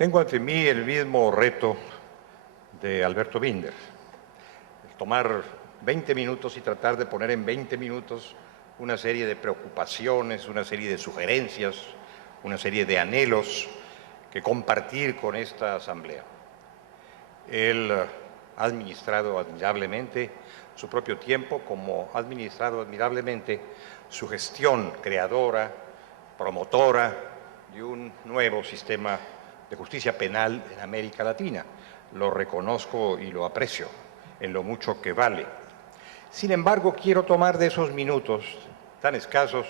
Tengo ante mí el mismo reto de Alberto Binder, el tomar 20 minutos y tratar de poner en 20 minutos una serie de preocupaciones, una serie de sugerencias, una serie de anhelos que compartir con esta Asamblea. Él ha administrado admirablemente su propio tiempo, como ha administrado admirablemente su gestión creadora, promotora de un nuevo sistema de justicia penal en América Latina. Lo reconozco y lo aprecio en lo mucho que vale. Sin embargo, quiero tomar de esos minutos tan escasos,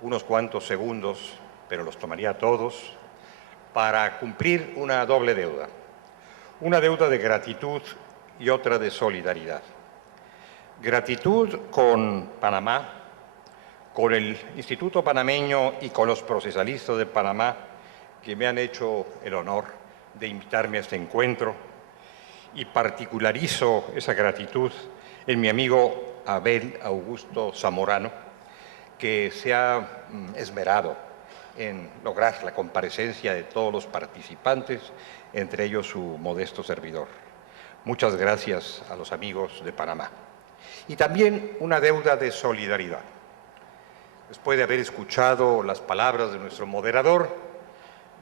unos cuantos segundos, pero los tomaría todos, para cumplir una doble deuda. Una deuda de gratitud y otra de solidaridad. Gratitud con Panamá, con el Instituto Panameño y con los procesalistas de Panamá que me han hecho el honor de invitarme a este encuentro, y particularizo esa gratitud en mi amigo Abel Augusto Zamorano, que se ha esmerado en lograr la comparecencia de todos los participantes, entre ellos su modesto servidor. Muchas gracias a los amigos de Panamá. Y también una deuda de solidaridad. Después de haber escuchado las palabras de nuestro moderador,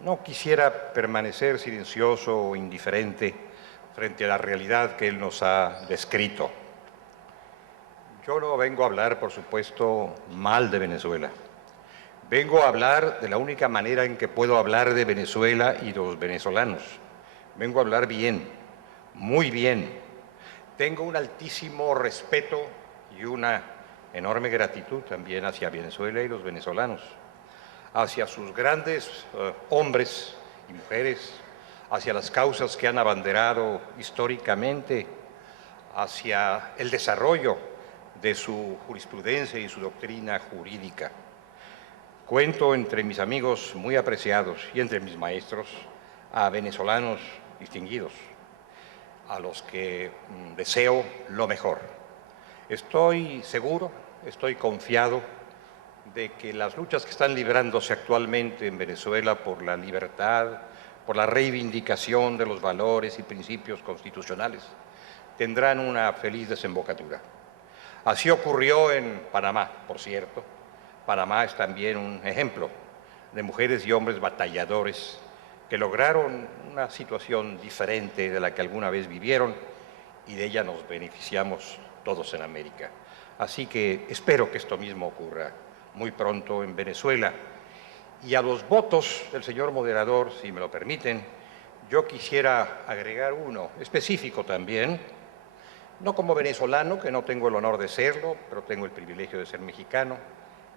no quisiera permanecer silencioso o indiferente frente a la realidad que él nos ha descrito. Yo no vengo a hablar, por supuesto, mal de Venezuela. Vengo a hablar de la única manera en que puedo hablar de Venezuela y de los venezolanos. Vengo a hablar bien, muy bien. Tengo un altísimo respeto y una enorme gratitud también hacia Venezuela y los venezolanos, hacia sus grandes hombres y mujeres, hacia las causas que han abanderado históricamente, hacia el desarrollo de su jurisprudencia y su doctrina jurídica. Cuento entre mis amigos muy apreciados y entre mis maestros a venezolanos distinguidos, a los que deseo lo mejor. Estoy seguro, estoy confiado de que las luchas que están librándose actualmente en Venezuela por la libertad, por la reivindicación de los valores y principios constitucionales, tendrán una feliz desembocadura. Así ocurrió en Panamá, por cierto. Panamá es también un ejemplo de mujeres y hombres batalladores que lograron una situación diferente de la que alguna vez vivieron, y de ella nos beneficiamos todos en América. Así que espero que esto mismo ocurra muy pronto en Venezuela. Y a los votos del señor moderador, si me lo permiten, yo quisiera agregar uno específico también, no como venezolano, que no tengo el honor de serlo, pero tengo el privilegio de ser mexicano,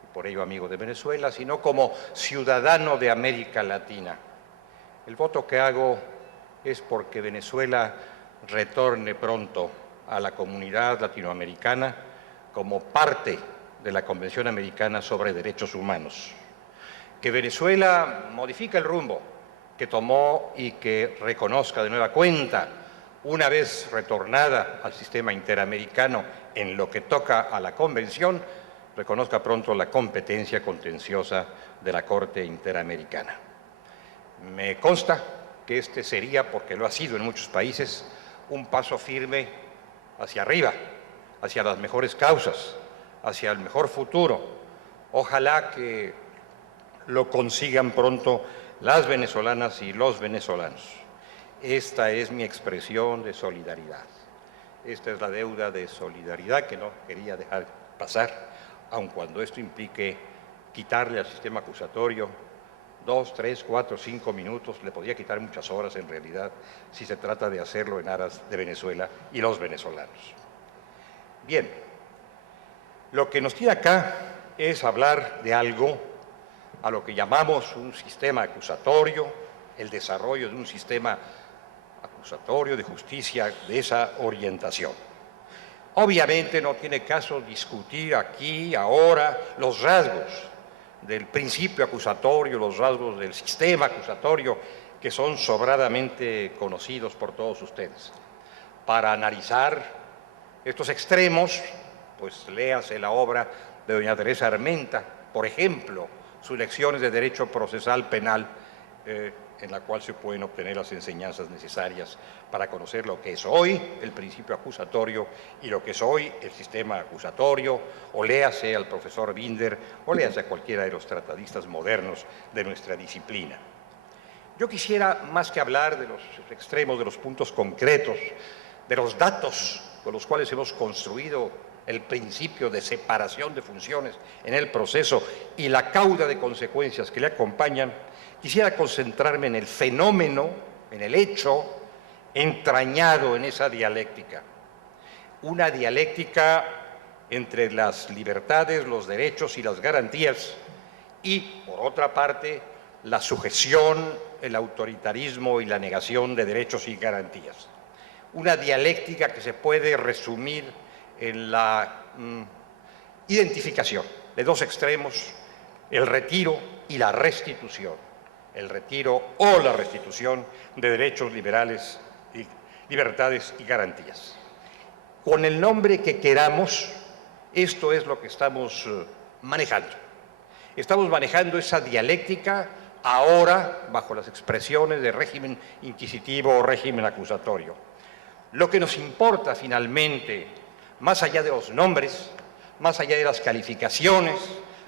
y por ello amigo de Venezuela, sino como ciudadano de América Latina. El voto que hago es porque Venezuela retorne pronto a la comunidad latinoamericana como parte de la Convención Americana sobre Derechos Humanos. Que Venezuela modifique el rumbo que tomó y que reconozca de nueva cuenta, una vez retornada al sistema interamericano en lo que toca a la Convención, reconozca pronto la competencia contenciosa de la Corte Interamericana. Me consta que este sería, porque lo ha sido en muchos países, un paso firme hacia arriba, hacia las mejores causas, hacia el mejor futuro. Ojalá que lo consigan pronto las venezolanas y los venezolanos. Esta es mi expresión de solidaridad. Esta es la deuda de solidaridad que no quería dejar pasar, aun cuando esto implique quitarle al sistema acusatorio 2, 3, 4, 5 minutos, le podría quitar muchas horas en realidad, si se trata de hacerlo en aras de Venezuela y los venezolanos. Bien, lo que nos tiene acá es hablar de algo a lo que llamamos un sistema acusatorio, el desarrollo de un sistema acusatorio de justicia de esa orientación. Obviamente no tiene caso discutir aquí, ahora, los rasgos del principio acusatorio, los rasgos del sistema acusatorio, que son sobradamente conocidos por todos ustedes. Para analizar estos extremos, pues léase la obra de doña Teresa Armenta, por ejemplo, sus lecciones de Derecho Procesal Penal, en la cual se pueden obtener las enseñanzas necesarias para conocer lo que es hoy el principio acusatorio y lo que es hoy el sistema acusatorio, o léase al profesor Binder, o léase a cualquiera de los tratadistas modernos de nuestra disciplina. Yo quisiera, más que hablar de los extremos, de los puntos concretos, de los datos con los cuales hemos construido el principio de separación de funciones en el proceso y la cauda de consecuencias que le acompañan, quisiera concentrarme en el fenómeno, en el hecho entrañado en esa dialéctica. Una dialéctica entre las libertades, los derechos y las garantías y, por otra parte, la sujeción, el autoritarismo y la negación de derechos y garantías. Una dialéctica que se puede resumir en la identificación de dos extremos, el retiro y la restitución. El retiro o la restitución de derechos liberales, libertades y garantías. Con el nombre que queramos, esto es lo que estamos manejando. Estamos manejando esa dialéctica ahora bajo las expresiones de régimen inquisitivo o régimen acusatorio. Lo que nos importa finalmente, más allá de los nombres, más allá de las calificaciones,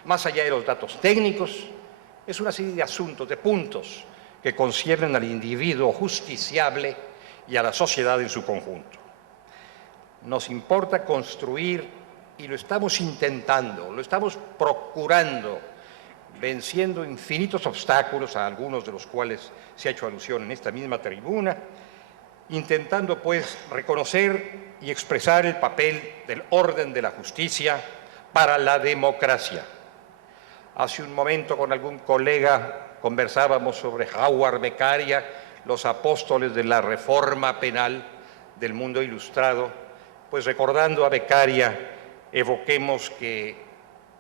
más allá de los datos técnicos, es una serie de asuntos, de puntos que conciernen al individuo justiciable y a la sociedad en su conjunto. Nos importa construir, y lo estamos intentando, lo estamos procurando, venciendo infinitos obstáculos, a algunos de los cuales se ha hecho alusión en esta misma tribuna, intentando pues reconocer y expresar el papel del orden de la justicia para la democracia. Hace un momento con algún colega conversábamos sobre Howard Beccaria, los apóstoles de la reforma penal del mundo ilustrado, pues recordando a Beccaria, evoquemos que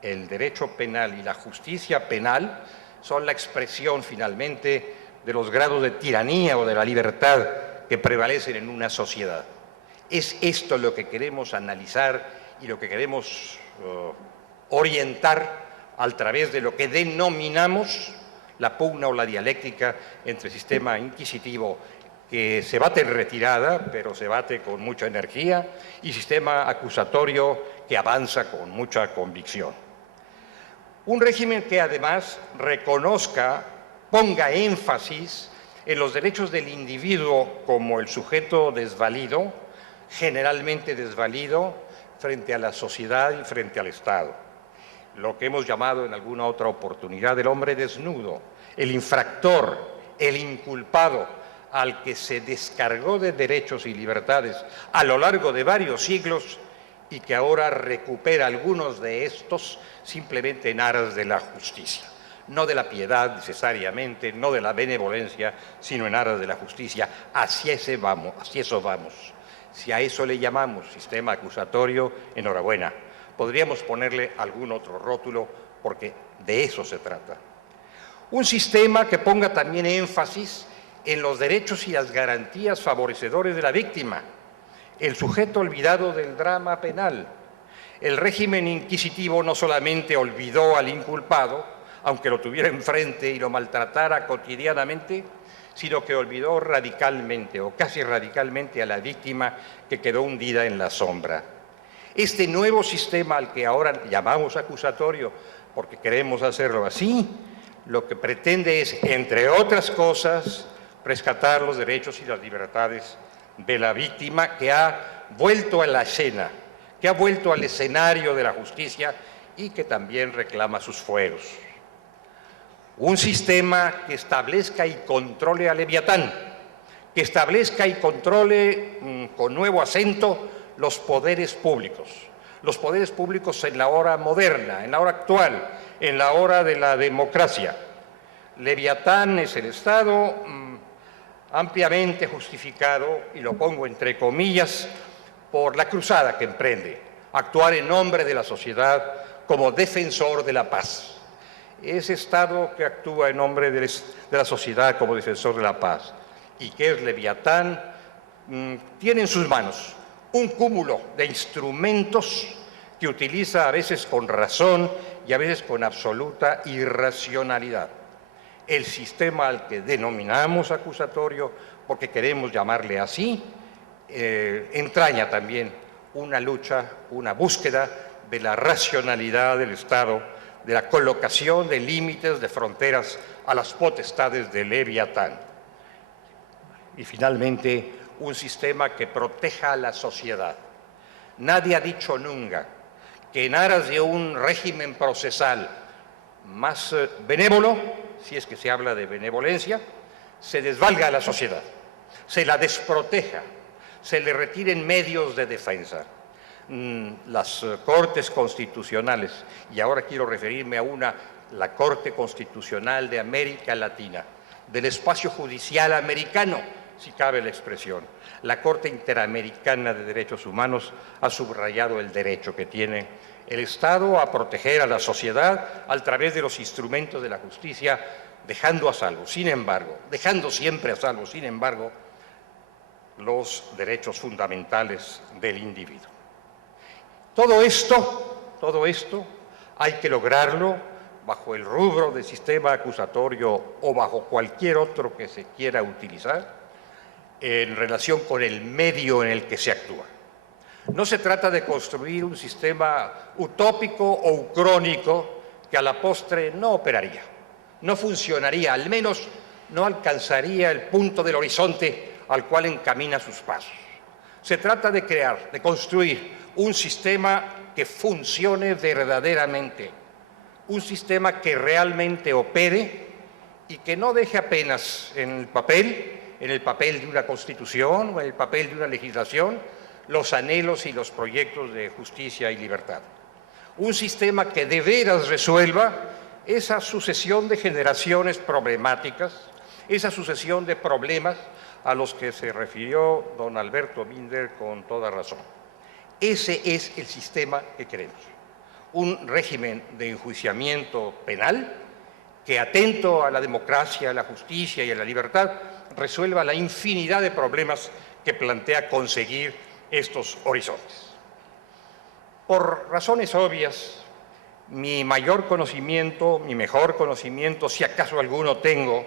el derecho penal y la justicia penal son la expresión finalmente de los grados de tiranía o de la libertad que prevalecen en una sociedad. Es esto lo que queremos analizar y lo que queremos orientar a través de lo que denominamos la pugna o la dialéctica entre el sistema inquisitivo, que se bate en retirada, pero se bate con mucha energía, y sistema acusatorio que avanza con mucha convicción. Un régimen que además reconozca, ponga énfasis en los derechos del individuo como el sujeto desvalido, generalmente desvalido, frente a la sociedad y frente al Estado. Lo que hemos llamado en alguna otra oportunidad el hombre desnudo, el infractor, el inculpado, al que se descargó de derechos y libertades a lo largo de varios siglos y que ahora recupera algunos de estos simplemente en aras de la justicia. No de la piedad necesariamente, no de la benevolencia, sino en aras de la justicia. Hacia eso vamos. Si a eso le llamamos sistema acusatorio, enhorabuena. Podríamos ponerle algún otro rótulo porque de eso se trata. Un sistema que ponga también énfasis en los derechos y las garantías favorecedores de la víctima, el sujeto olvidado del drama penal. El régimen inquisitivo no solamente olvidó al inculpado, aunque lo tuviera enfrente y lo maltratara cotidianamente, sino que olvidó radicalmente o casi radicalmente a la víctima que quedó hundida en la sombra. Este nuevo sistema al que ahora llamamos acusatorio, porque queremos hacerlo así, lo que pretende es, entre otras cosas, rescatar los derechos y las libertades de la víctima que ha vuelto a la escena, que ha vuelto al escenario de la justicia y que también reclama sus fueros. Un sistema que establezca y controle a Leviatán, que establezca y controle con nuevo acento los poderes públicos en la hora moderna, en la hora actual, en la hora de la democracia. Leviatán es el Estado ampliamente justificado, y lo pongo entre comillas, por la cruzada que emprende, actuar en nombre de la sociedad como defensor de la paz. Ese Estado que actúa en nombre de la sociedad como defensor de la paz y que es Leviatán, tiene en sus manos un cúmulo de instrumentos que utiliza a veces con razón y a veces con absoluta irracionalidad. el sistema al que denominamos acusatorio, porque queremos llamarle así, entraña también una lucha, una búsqueda de la racionalidad del Estado, de la colocación de límites, de fronteras a las potestades de Leviatán. Y finalmente, un sistema que proteja a la sociedad. Nadie ha dicho nunca que en aras de un régimen procesal más benévolo, si es que se habla de benevolencia, se desvalga a la sociedad, se la desproteja, se le retiren medios de defensa. Las Cortes Constitucionales, y ahora quiero referirme a la Corte Constitucional de América Latina, del espacio judicial americano, si cabe la expresión. La Corte Interamericana de Derechos Humanos ha subrayado el derecho que tiene el Estado a proteger a la sociedad a través de los instrumentos de la justicia, dejando siempre a salvo, sin embargo, los derechos fundamentales del individuo. Todo esto hay que lograrlo bajo el rubro del sistema acusatorio o bajo cualquier otro que se quiera utilizar en relación con el medio en el que se actúa. No se trata de construir un sistema utópico o ucrónico que a la postre no operaría, no funcionaría, al menos no alcanzaría el punto del horizonte al cual encamina sus pasos. Se trata de construir un sistema que funcione verdaderamente, un sistema que realmente opere y que no deje apenas en el papel de una constitución o en el papel de una legislación, los anhelos y los proyectos de justicia y libertad. Un sistema que de veras resuelva esa sucesión de generaciones problemáticas, esa sucesión de problemas a los que se refirió don Alberto Binder con toda razón. Ese es el sistema que queremos. Un régimen de enjuiciamiento penal que, atento a la democracia, a la justicia y a la libertad, resuelva la infinidad de problemas que plantea conseguir estos horizontes. Por razones obvias, mi mejor conocimiento, si acaso alguno tengo,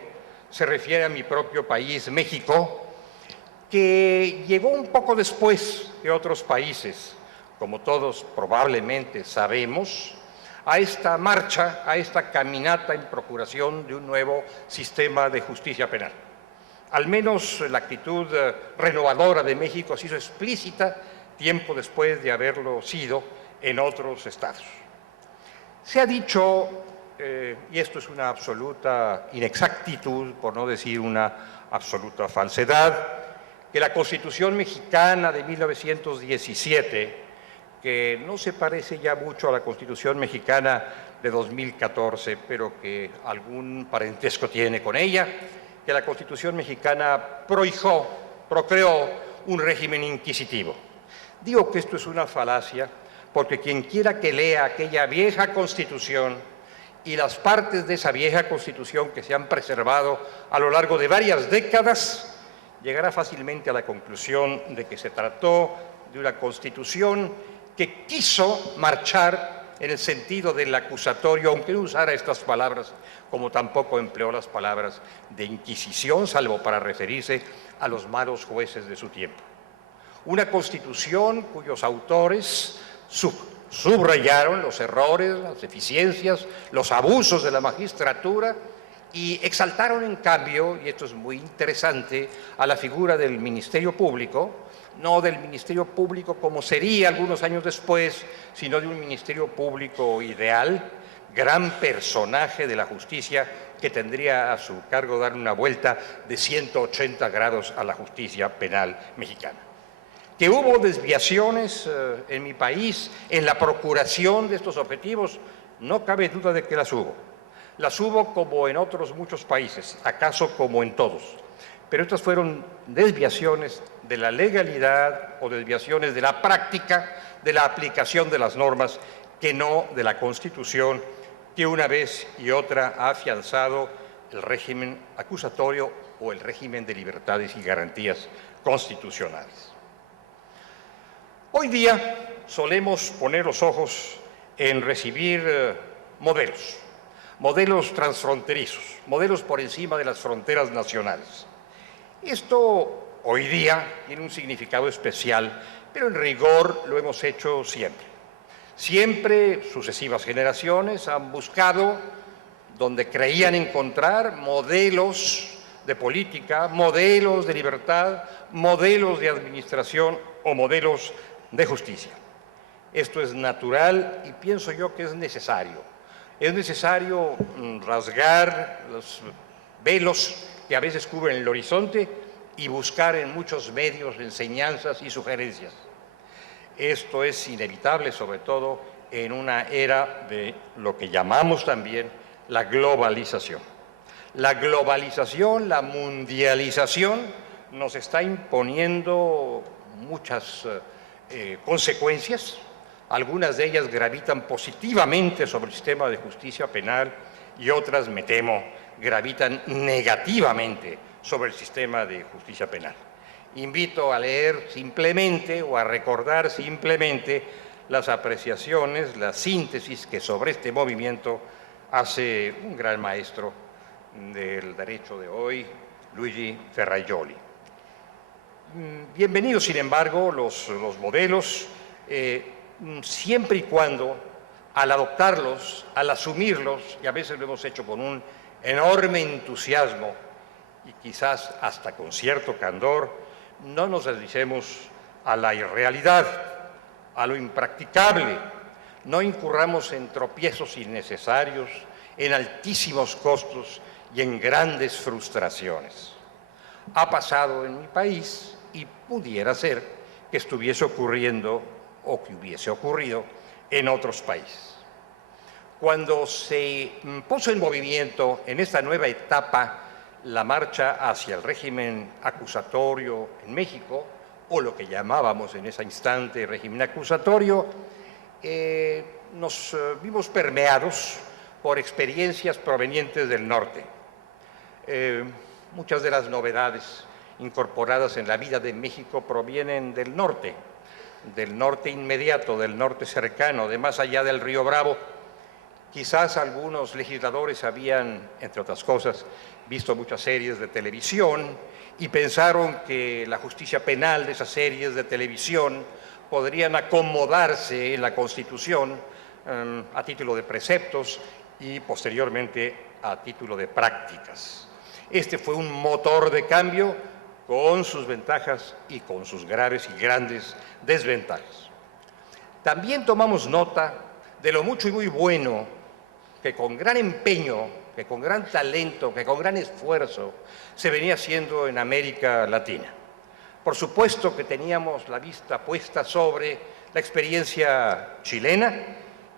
se refiere a mi propio país, México, que llegó un poco después que otros países, como todos probablemente sabemos, a esta marcha, a esta caminata en procuración de un nuevo sistema de justicia penal. Al menos la actitud renovadora de México se hizo explícita tiempo después de haberlo sido en otros estados. Se ha dicho, y esto es una absoluta inexactitud, por no decir una absoluta falsedad, que la Constitución mexicana de 1917, que no se parece ya mucho a la Constitución mexicana de 2014, pero que algún parentesco tiene con ella, que la Constitución mexicana procreó un régimen inquisitivo. Digo que esto es una falacia porque quien quiera que lea aquella vieja Constitución y las partes de esa vieja Constitución que se han preservado a lo largo de varias décadas, llegará fácilmente a la conclusión de que se trató de una Constitución que quiso marchar en el sentido del acusatorio, aunque no usara estas palabras, como tampoco empleó las palabras de Inquisición, salvo para referirse a los malos jueces de su tiempo. Una Constitución cuyos autores subrayaron los errores, las deficiencias, los abusos de la magistratura y exaltaron en cambio, y esto es muy interesante, a la figura del Ministerio Público, no del Ministerio Público como sería algunos años después, sino de un Ministerio Público ideal, gran personaje de la justicia que tendría a su cargo dar una vuelta de 180 grados a la justicia penal mexicana. Que hubo desviaciones en mi país en la procuración de estos objetivos, no cabe duda de que las hubo. Las hubo como en otros muchos países, acaso como en todos. Pero estas fueron desviaciones de la legalidad o desviaciones de la práctica, de la aplicación de las normas, que no de la Constitución, que una vez y otra ha afianzado el régimen acusatorio o el régimen de libertades y garantías constitucionales. Hoy día solemos poner los ojos en recibir modelos. modelos transfronterizos, modelos por encima de las fronteras nacionales. Esto hoy día tiene un significado especial, pero en rigor lo hemos hecho siempre. Siempre sucesivas generaciones han buscado donde creían encontrar modelos de política, modelos de libertad, modelos de administración o modelos de justicia. Esto es natural y pienso yo que es necesario. Es necesario rasgar los velos que a veces cubren el horizonte y buscar en muchos medios enseñanzas y sugerencias. Esto es inevitable, sobre todo en una era de lo que llamamos también la globalización. La globalización, la mundialización, nos está imponiendo muchas consecuencias. Algunas de ellas gravitan positivamente sobre el sistema de justicia penal y otras, me temo, gravitan negativamente sobre el sistema de justicia penal. Invito a leer simplemente o a recordar simplemente las apreciaciones, la síntesis que sobre este movimiento hace un gran maestro del derecho de hoy, Luigi Ferrajoli. Bienvenidos, sin embargo, los modelos, siempre y cuando al adoptarlos, al asumirlos, y a veces lo hemos hecho con un enorme entusiasmo y quizás hasta con cierto candor, no nos deslicemos a la irrealidad, a lo impracticable, no incurramos en tropiezos innecesarios, en altísimos costos y en grandes frustraciones. Ha pasado en mi país y pudiera ser que estuviese ocurriendo o que hubiese ocurrido en otros países. Cuando se puso en movimiento en esta nueva etapa la marcha hacia el régimen acusatorio en México, o lo que llamábamos en ese instante régimen acusatorio, nos vimos permeados por experiencias provenientes del norte. Muchas de las novedades incorporadas en la vida de México provienen del norte inmediato, del norte cercano, de más allá del río Bravo. Quizás algunos legisladores habían, entre otras cosas, visto muchas series de televisión y pensaron que la justicia penal de esas series de televisión podrían acomodarse en la Constitución a título de preceptos y posteriormente a título de prácticas. Este fue un motor de cambio con sus ventajas y con sus graves y grandes desventajas. También tomamos nota de lo mucho y muy bueno que con gran empeño, que con gran talento, que con gran esfuerzo se venía haciendo en América Latina. Por supuesto que teníamos la vista puesta sobre la experiencia chilena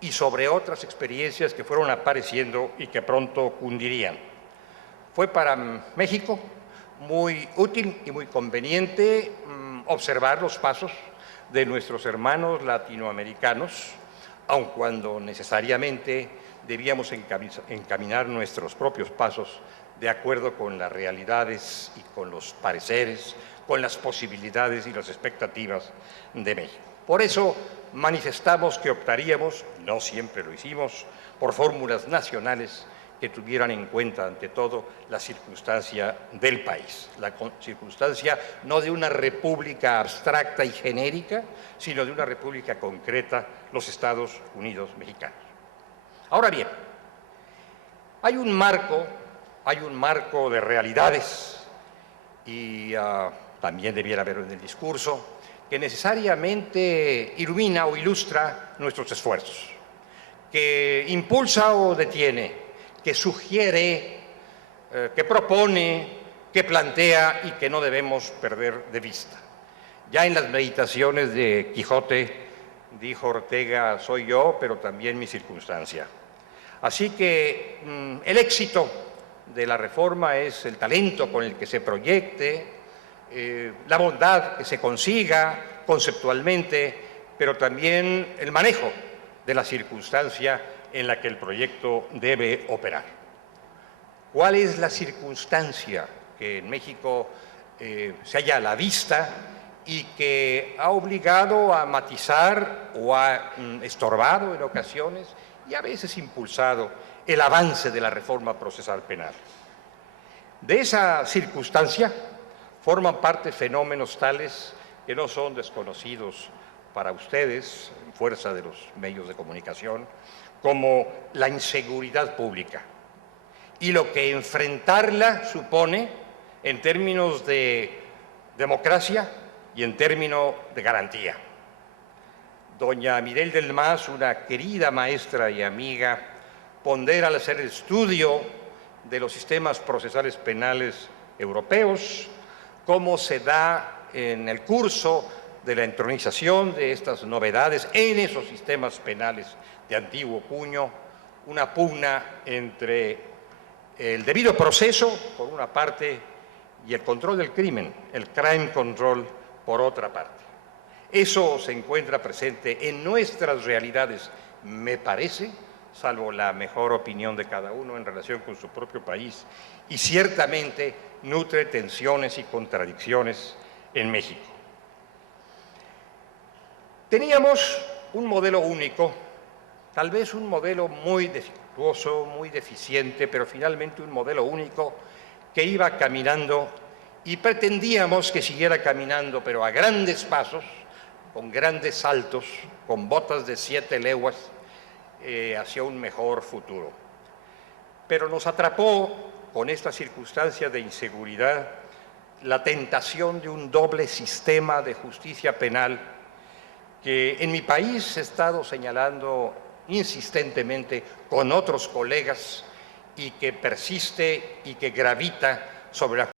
y sobre otras experiencias que fueron apareciendo y que pronto cundirían. Fue para México muy útil y muy conveniente observar los pasos de nuestros hermanos latinoamericanos, aun cuando necesariamente debíamos encaminar nuestros propios pasos de acuerdo con las realidades y con los pareceres, con las posibilidades y las expectativas de México. Por eso manifestamos que optaríamos, no siempre lo hicimos, por fórmulas nacionales que tuvieran en cuenta, ante todo, la circunstancia del país, la circunstancia no de una república abstracta y genérica, sino de una república concreta, los Estados Unidos mexicanos. Ahora bien, hay un marco de realidades y también debiera haberlo en el discurso, que necesariamente ilumina o ilustra nuestros esfuerzos, que impulsa o detiene, que sugiere, que propone, que plantea y que no debemos perder de vista. Ya en las meditaciones de Quijote dijo Ortega, soy yo, pero también mi circunstancia. Así que el éxito de la reforma es el talento con el que se proyecte, la bondad que se consiga conceptualmente, pero también el manejo de la circunstancia en la que el proyecto debe operar. ¿Cuál es la circunstancia que en México se halla a la vista y que ha obligado a matizar o ha estorbado en ocasiones y a veces impulsado el avance de la reforma procesal penal. De esa circunstancia forman parte fenómenos tales que no son desconocidos para ustedes, en fuerza de los medios de comunicación, como la inseguridad pública y lo que enfrentarla supone en términos de democracia y en términos de garantía. Doña Mirel del Mas, una querida maestra y amiga, pondera al hacer el estudio de los sistemas procesales penales europeos, cómo se da en el curso de la entronización de estas novedades en esos sistemas penales de antiguo cuño, una pugna entre el debido proceso, por una parte, y el control del crimen, el crime control, por otra parte. Eso se encuentra presente en nuestras realidades, me parece, salvo la mejor opinión de cada uno en relación con su propio país, y ciertamente nutre tensiones y contradicciones en México. Teníamos un modelo único, tal vez un modelo muy defectuoso, muy deficiente, pero finalmente un modelo único que iba caminando y pretendíamos que siguiera caminando, pero a grandes pasos, con grandes saltos, con botas de 7 leguas, hacia un mejor futuro. Pero nos atrapó con esta circunstancia de inseguridad la tentación de un doble sistema de justicia penal que en mi país he estado señalando insistentemente con otros colegas y que persiste y que gravita sobre la